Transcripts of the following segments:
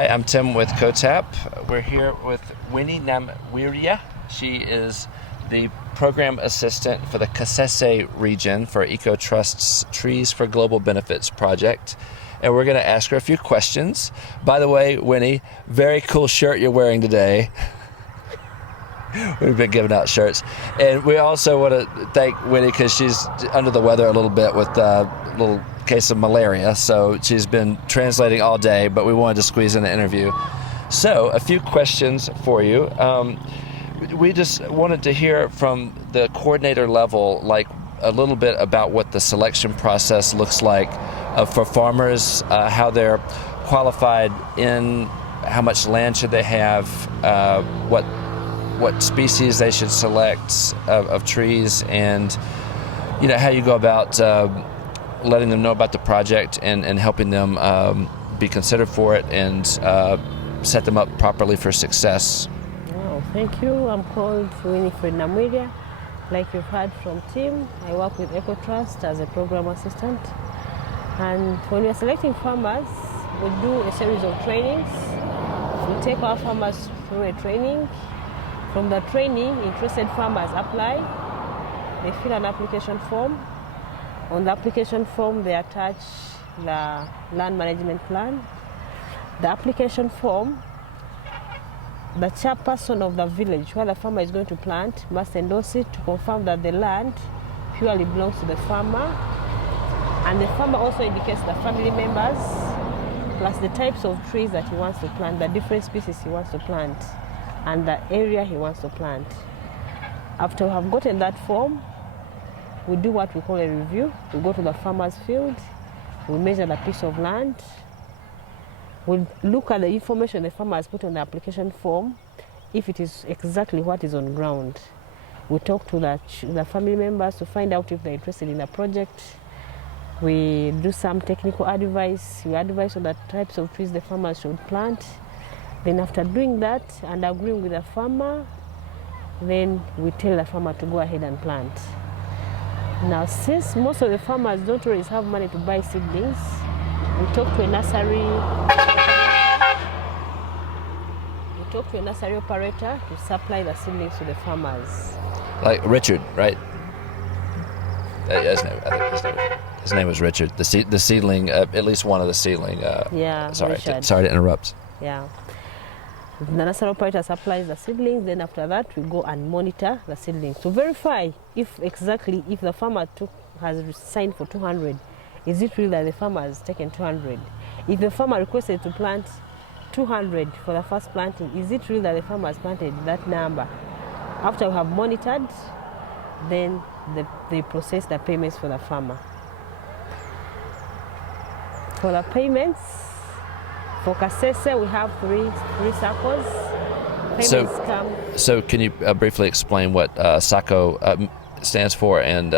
Hi, I'm Tim with COTAP. We're here with Winnie Namwirya. She is the program assistant for the Kasese region for Ecotrust's Trees for Global Benefits project. And we're going to ask her a few questions. By the way, Winnie, very cool shirt you're wearing today. We've been giving out shirts. And we also want to thank Winnie because she's under the weather a little bit with a little case of malaria. So she's been translating all day, but we wanted to squeeze in the interview. So a few questions for you. We just wanted to hear from the coordinator level, like a little bit about what the selection process looks like for farmers, how they're qualified in, how much land should they have, what species they should select of trees, and how you go about letting them know about the project and helping them be considered for it and set them up properly for success. Oh, thank you. I'm called Winnie Namwirya. Like you've heard from Tim, I work with Ecotrust as a program assistant. And when we're selecting farmers, we do a series of trainings. We take our farmers through a training. From the training, interested farmers apply. They fill an application form. On the application form, they attach the land management plan. The application form, the chairperson of the village where the farmer is going to plant must endorse it to confirm that the land purely belongs to the farmer. And the farmer also indicates the family members, plus the types of trees that he wants to plant, the different species he wants to plant, and the area he wants to plant. After we have gotten that form, we do what we call a review. We go to the farmer's field, we measure the piece of land, we look at the information the farmer has put on the application form, if it is exactly what is on ground. We talk to the family members to find out if they're interested in the project. We do some technical advice. We advise on the types of trees the farmers should plant. Then after doing that and agreeing with the farmer, then we tell the farmer to go ahead and plant. Now, since most of the farmers don't always have money to buy seedlings, we talk to a nursery operator to supply the seedlings to the farmers. Like Richard, right? His name was Richard. The seedling, at least one of the seedling. Sorry to interrupt. Yeah. The nursery operator supplies the seedlings. Then after that, we go and monitor the seedlings to verify if the farmer has signed for 200, is it real that the farmer has taken 200? If the farmer requested to plant 200 for the first planting, is it real that the farmer has planted that number? After we have monitored, then they process the payments for the farmer. For the payments, for Kasese, we have three circles. So can you briefly explain what SACO stands for, and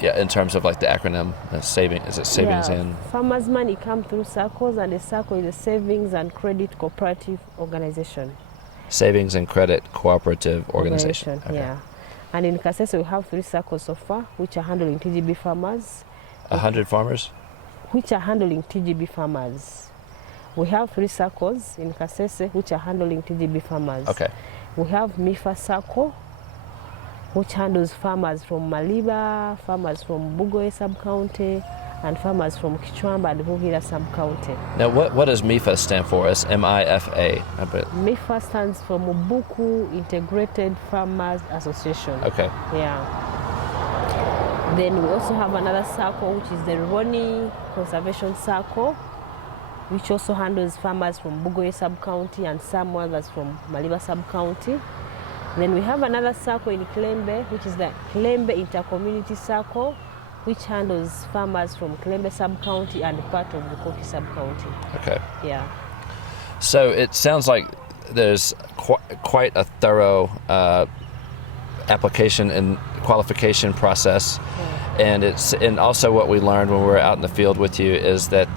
in terms of like the acronym, savings and... Farmers' money comes through SACOs, and the SACO is a Savings and Credit Cooperative Organization. Savings and Credit Cooperative Organization. Okay. Yeah. And in Kasese, we have 3 SACOs so far, which are handling TGB farmers. 100 farmers? Which are handling TGB farmers. We have 3 SACOs in Kasese which are handling TGB farmers. Okay. We have MIFA SACO, which handles farmers from Maliba, farmers from Bugoye sub-county, and farmers from Kichwamba and Buhira sub-county. Now, what does MIFA stand for? It's MIFA. MIFA stands for Mubuku Integrated Farmers Association. Okay. Yeah. Then we also have another SACO, which is the Roni Conservation SACO, which also handles farmers from Bugoye sub-county and some others from Maliba sub-county. Then we have another SACO in Kilembe, which is the Kilembe Intercommunity SACO, which handles farmers from Kilembe sub-county and part of Bukoki sub-county. Okay. Yeah. So it sounds like there's quite a thorough application and qualification process. Yeah. And also what we learned when we were out in the field with you is that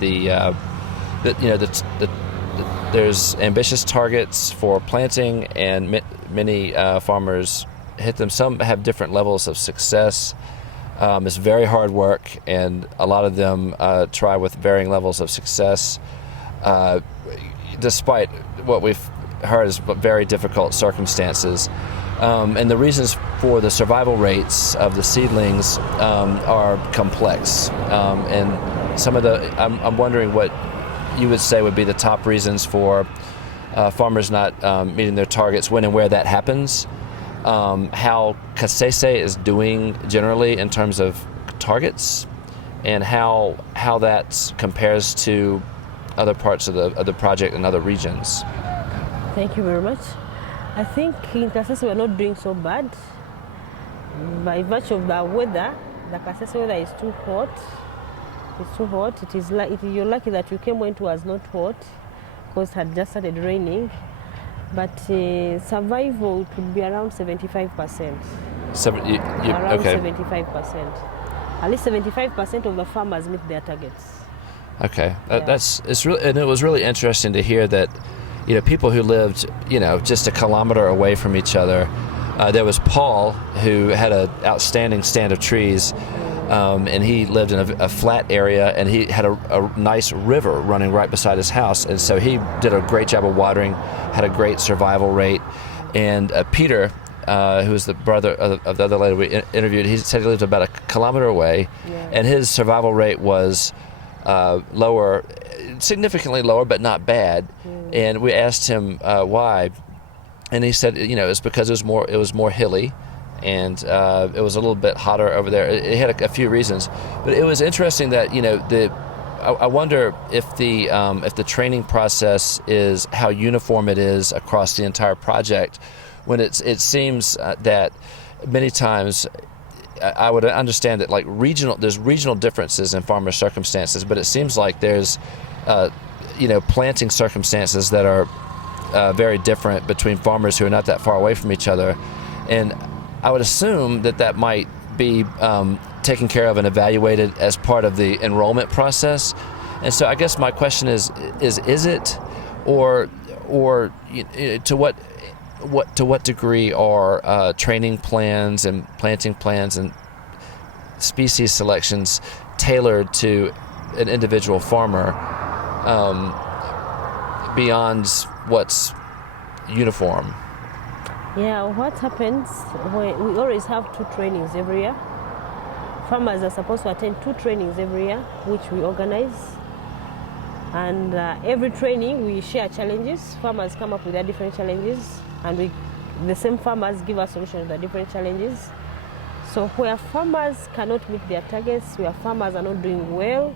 there's ambitious targets for planting, and many farmers hit them. Some have different levels of success. It's very hard work, and a lot of them try with varying levels of success. despite what we've heard is very difficult circumstances. And the reasons for the survival rates of the seedlings are complex. And some of I'm wondering what you would say would be the top reasons for farmers not meeting their targets, when and where that happens, how Kasese is doing generally in terms of targets, and how that compares to other parts of the project and other regions. Thank you very much. I think in Kasese we're not doing so bad. By virtue of the weather, the Kasese weather is too hot. It's too hot. It is like you're lucky that you came when it was not hot, because it had just started raining. But survival, it would be around 75%. Around okay. 75%. At least 75% of the farmers meet their targets. Okay, Yeah. it's really, and it was really interesting to hear that, people who lived, just a kilometer away from each other. There was Paul, who had an outstanding stand of trees, and he lived in a flat area, and he had a nice river running right beside his house, and so he did a great job of watering, had a great survival rate. And Peter, who was the brother of the other lady we interviewed, he said he lived about a kilometer away, and his survival rate was lower, significantly lower, but not bad. And we asked him why, and he said, it's because it was more hilly, and it was a little bit hotter over there. It had a few reasons, but it was interesting that I wonder if the training process is how uniform it is across the entire project, when it seems that many times. I would understand that there's regional differences in farmer circumstances, but it seems like there's planting circumstances that are very different between farmers who are not that far away from each other. And I would assume that might be taken care of and evaluated as part of the enrollment process. And so I guess my question is it, or to what degree are training plans and planting plans and species selections tailored to an individual farmer beyond what's uniform? Yeah, what happens when we always have 2 trainings every year. Farmers are supposed to attend 2 trainings every year, which we organize. And every training we share challenges. Farmers come up with their different challenges, and the same farmers give us solutions to the different challenges. So where farmers cannot meet their targets, where farmers are not doing well,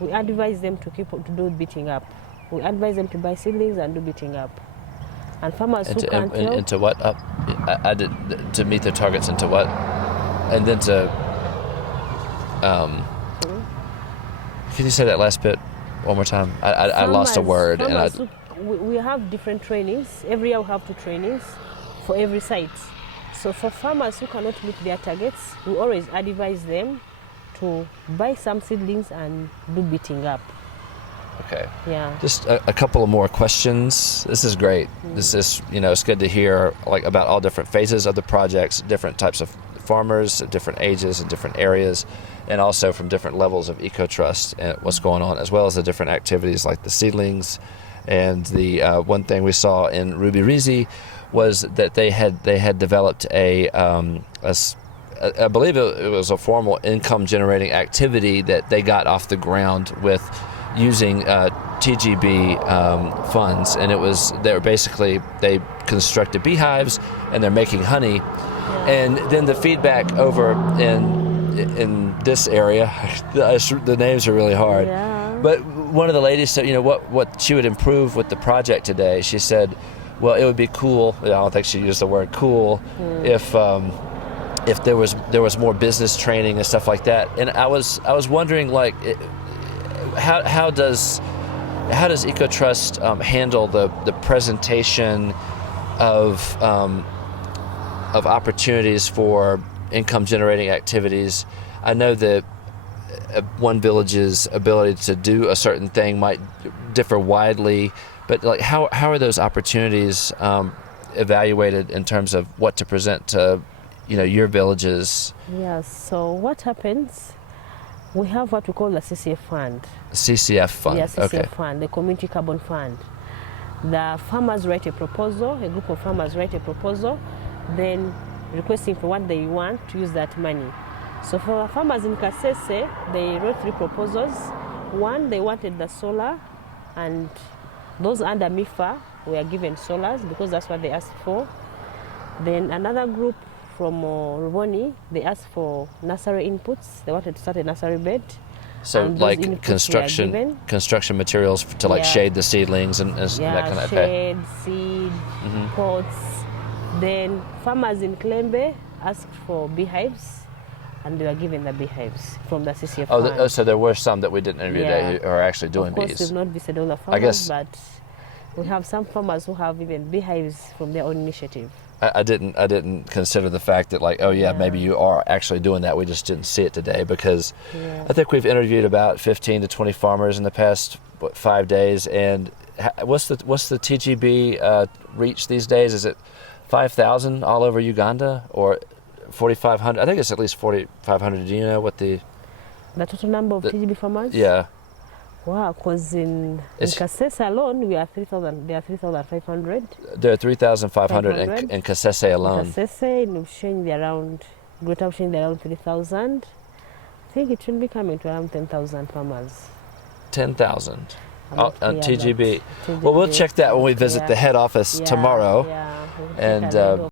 we advise them to do beating up. We advise them to buy seedlings and do beating up. And farmers who can't help... Into what up? I did, to meet their targets into what? And then to... Can you say that last bit one more time? I lost a word. We have different trainings. Every year we have 2 trainings for every site. So for farmers who cannot meet their targets, we always advise them to buy some seedlings and do beating up. Okay. Yeah. Just a couple of more questions. This is great. This is, it's good to hear about all different phases of the projects, different types of farmers, different ages and different areas, and also from different levels of Ecotrust and what's going on, as well as the different activities like the seedlings. And the one thing we saw in Rubirizi was that they had developed I believe it was a formal income generating activity that they got off the ground with using TGB funds, and they constructed beehives and they're making honey. And then the feedback over in this area, the names are really hard. Yeah. But one of the ladies said, what she would improve with the project today. She said, well, it would be cool. I don't think she used the word cool, if there was more business training and stuff like that. And I was wondering, how does Ecotrust handle the presentation of opportunities for income generating activities? I know that one village's ability to do a certain thing might differ widely, but how are those opportunities evaluated in terms of what to present to your villages? Yes. So what happens? We have what we call the CCF fund. CCF fund. Yeah, CCF Okay. fund, the Community Carbon Fund. The farmers write a proposal, a group of farmers write a proposal, then requesting for what they want to use that money. So for the farmers in Kasese, they wrote 3 proposals. One, they wanted the solar, and those under MIFA were given solars because that's what they asked for. Then another group from Ruboni, they asked for nursery inputs. They wanted to start a nursery bed. So like construction materials to like shade the seedlings and that kind of shade, seed, pots. Then farmers in Klembe asked for beehives, and they were given the beehives from the CCF fund. So there were some that we didn't interview today who are actually doing bees. Of course, we've not visited all the farmers, but we have some farmers who have even beehives from their own initiative. I didn't consider the fact that maybe you are actually doing that. We just didn't see it today because I think we've interviewed about 15 to 20 farmers in the past 5 days. And what's the TGB reach these days? Is it 5,000 all over Uganda or 4,500? I think it's at least 4,500. Do you know what the total number of TGB farmers? Yeah. Wow, because in Kasese alone, we are 3,000. There are 3,500. There are 3,500 in Kasese alone. In Kasese, in Ushenyi, Greater Ushenyi, they're around 3,000. I think it should be coming to around 10,000 farmers. 10,000 on TGB. Well, we'll check that when we visit the head office tomorrow. Yeah, and